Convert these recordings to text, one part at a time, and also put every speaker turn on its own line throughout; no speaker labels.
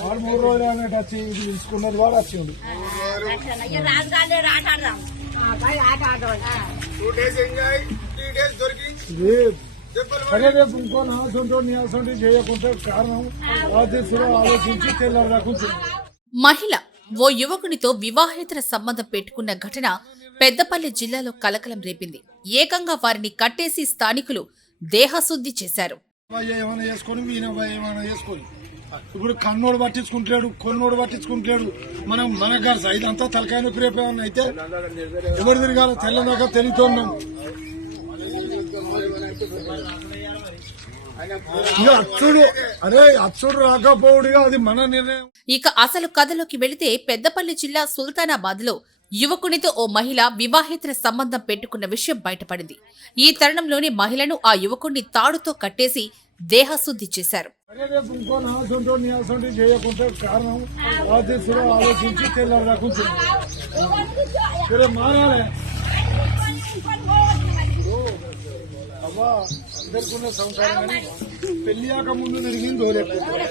వాడు మూడు రోజులు అన్నట్టు వచ్చి ఇది తీసుకున్నది వాడు వచ్చిండు. సరే రేపు ఇంకో చేయకుంటే కారణం ఆలోచించి
మహిళ ఓ యువకునితో వివాహేతర సంబంధం పెట్టుకున్న ఘటన పెద్దపల్లి జిల్లాలో కలకలం రేపింది. ఏకంగా వారిని కట్టేసి స్థానికులు దేహశుద్ధి చేశారు.
అబ్బాయి ఏమైనా చేసుకొని ఈయన అబ్బాయి ఏమైనా చేసుకొని ఇప్పుడు కన్నోడు పట్టించుకుంటాడు కొన్నోడు పట్టించుకుంటాడు మనం మనకు కాదు ఇదంతా తలకాయ నొప్పి రేపేమన్నా అయితే ఎవరు తిరగాలి తెల్లదాకా తెలియతున్నాం అచ్చుడు అరే అచ్చుడు రాకపోవుడుగా అది మన నిర్ణయం.
ఇక అసలు కథలోకి వెళితే పెద్దపల్లి జిల్లా సుల్తానాబాద్లో యువకునితో ఓ మహిళ వివాహేతర సంబంధం పెట్టుకున్న విషయం బయటపడింది. ఈ తరుణంలోనే మహిళను ఆ యువకుణ్ణి తాడుతో కట్టేసి దేహశుద్ధి చేశారు.
అరే అందరికున్న సంసారం కానీ పెళ్ళి ముందు తిరిగింది ఓలెక్కుంటుంది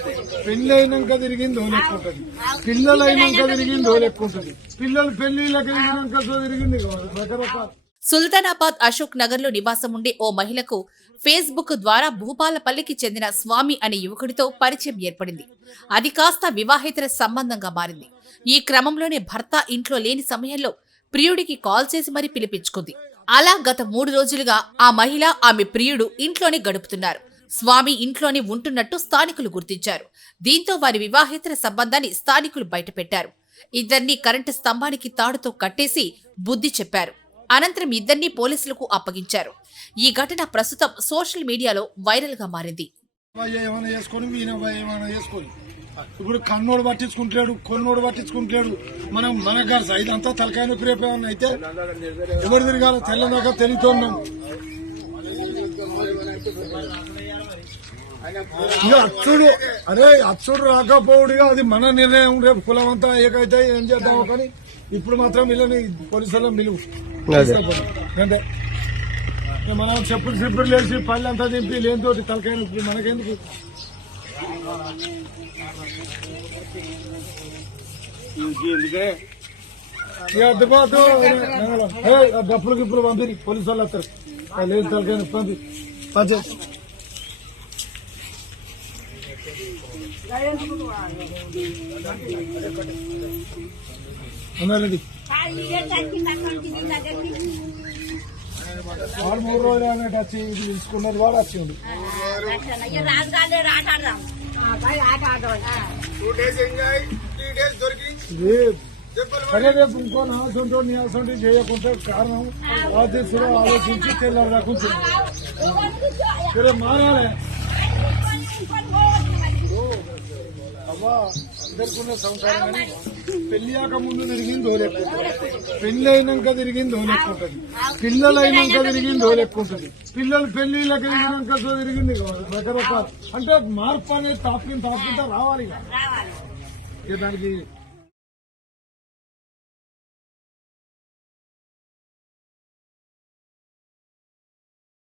పెళ్ళి అయినాక తిరిగింది ఓలెక్కుంటుంది పిల్లలు అయినాక తిరిగింది ఓలెక్కుంటుంది పిల్లలు పెళ్ళిళ్ళకి తిరిగినాక తిరిగింది రకరకాల
సుల్తానాబాద్ అశోక్ నగర్లో నివాసం ఉండే ఓ మహిళకు ఫేస్బుక్ ద్వారా భూపాలపల్లికి చెందిన స్వామి అనే యువకుడితో పరిచయం ఏర్పడింది. అది కాస్త వివాహేతర సంబంధంగా మారింది. ఈ క్రమంలోనే భర్త ఇంట్లో లేని సమయంలో ప్రియుడికి కాల్ చేసి మరీ పిలిపించుకుంది. అలా గత మూడు రోజులుగా ఆ మహిళ ఆమె ప్రియుడు ఇంట్లోనే గడుపుతున్నారు. స్వామి ఇంట్లోనే ఉంటున్నట్టు స్థానికులు గుర్తించారు. దీంతో వారి వివాహేతర సంబంధాన్ని స్థానికులు బయటపెట్టారు. ఇద్దరినీ కరెంటు స్తంభానికి తాడుతో కట్టేసి బుద్ధి చెప్పారు. అనంతరం ఇద్దరిని పోలీసులకు అప్పగించారు. ఈ ఘటన ప్రస్తుతం సోషల్ మీడియాలో వైరల్గా మారింది
చేసుకొని ఏమైనా ఇప్పుడు కన్నోడు పట్టించుకుంటాడు కొన్నోడు పట్టించుకుంటాడు మనం మన గారు ఇదంతా తలకాయ నొప్పి రేపేమన్నా అయితే ఎవరు తిరగాలి తెల్లదాకా తెలియతున్నాం ఇక అచ్చుడు అరే అచ్చుడు రాకపోవుడుగా అది మన నిర్ణయం. రేపు కులం అంతా ఏకైతే ఏం చేద్దాము కానీ ఇప్పుడు మాత్రం వీళ్ళని పోలీసులను నిలువు అంటే మనం చెప్పులు చెప్పులు లేచి పళ్ళు అంతా దింపి లేనితోటి తలకాయ మనకెందుకు? ఆ డప్పులు గిప్పులు పంపిరి పోలీసు వాళ్ళు వస్తారు లేదు తలకాయ పంపి వాడు మూడు రోజులు అన్నట్టు వచ్చి ఇది తీసుకున్నది వాడు వచ్చిండు
రాజుగారి ఆట ఆడదాం ఆట ఆడదాం
two days enjoy three days దొరికి
ఇది సరే రేపు ఇంకో నాలుగు నీ అసలు చేయకుంటే కారణం ఆదేశంలో ఆలోచించి తెల్లారు సరే మారాలి. అవ్వా అందరికున్న సంసారం కానీ పెళ్ళి ముందు తిరిగింది ఓలెక్కుంటుంది పెళ్ళి అయినాక తిరిగింది ఓలెక్కుంటుంది పిల్లలు అయినాక తిరిగింది ఓలెక్కుంటుంది పిల్లలు పెళ్ళిళ్ళకి తిరిగినాక తిరిగింది రకరకాల. అంటే మార్పు అనేది రావాలి ఇక.
రావాలి.
ఇక దానికి